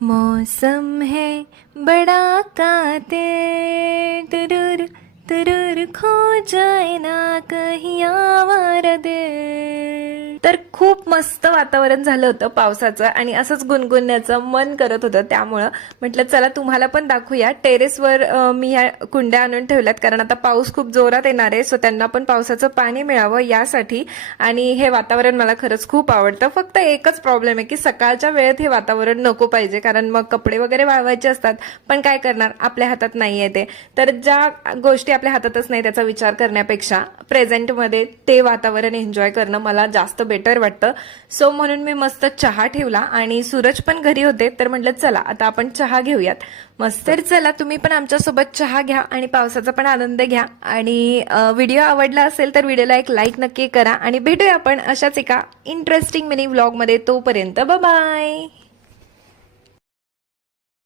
मौसम है बड़ा कातिल, तुरुर तुरुर खो जाए ना कहीं आवारा दिल। तर खूप मस्त वातावरण झालं होतं पावसाचं आणि असंच गुणगुणण्याचं मन करत होतं, त्यामुळं म्हटलं चला तुम्हाला पण दाखवूया। टेरेसवर मी ह्या कुंड्या आणून ठेवल्यात कारण आता पाऊस खूप जोरात येणार आहे, सो त्यांना पण पावसाचं पाणी मिळावं यासाठी। आणि हे वातावरण मला खरंच खूप आवडतं। फक्त एकच प्रॉब्लेम आहे की सकाळच्या वेळेत हे वातावरण नको पाहिजे, कारण मग कपडे वगैरे वाळवायचे असतात, पण काय करणार, आपल्या हातात नाहीये ते। तर ज्या गोष्टी आपल्या हातातच नाही त्याचा विचार करण्यापेक्षा प्रेझेंटमध्ये ते वातावरण एन्जॉय करणं मला जास्त बेटर वाटतं। सो म्हणून मी मस्त चहा ठेवला आणि सूरज पण घरी होते, तर म्हटलं चला आता आपण चहा घेऊयात मस्त। तर चला तुम्ही पण आमच्यासोबत चहा घ्या आणि पावसाचा पण आनंद घ्या। आणि व्हिडिओ आवडला असेल तर व्हिडिओला एक लाईक नक्की करा आणि भेटूया आपण अशाच एका इंटरेस्टिंग मिनी व्लॉग मध्ये। तोपर्यंत बाय बाय।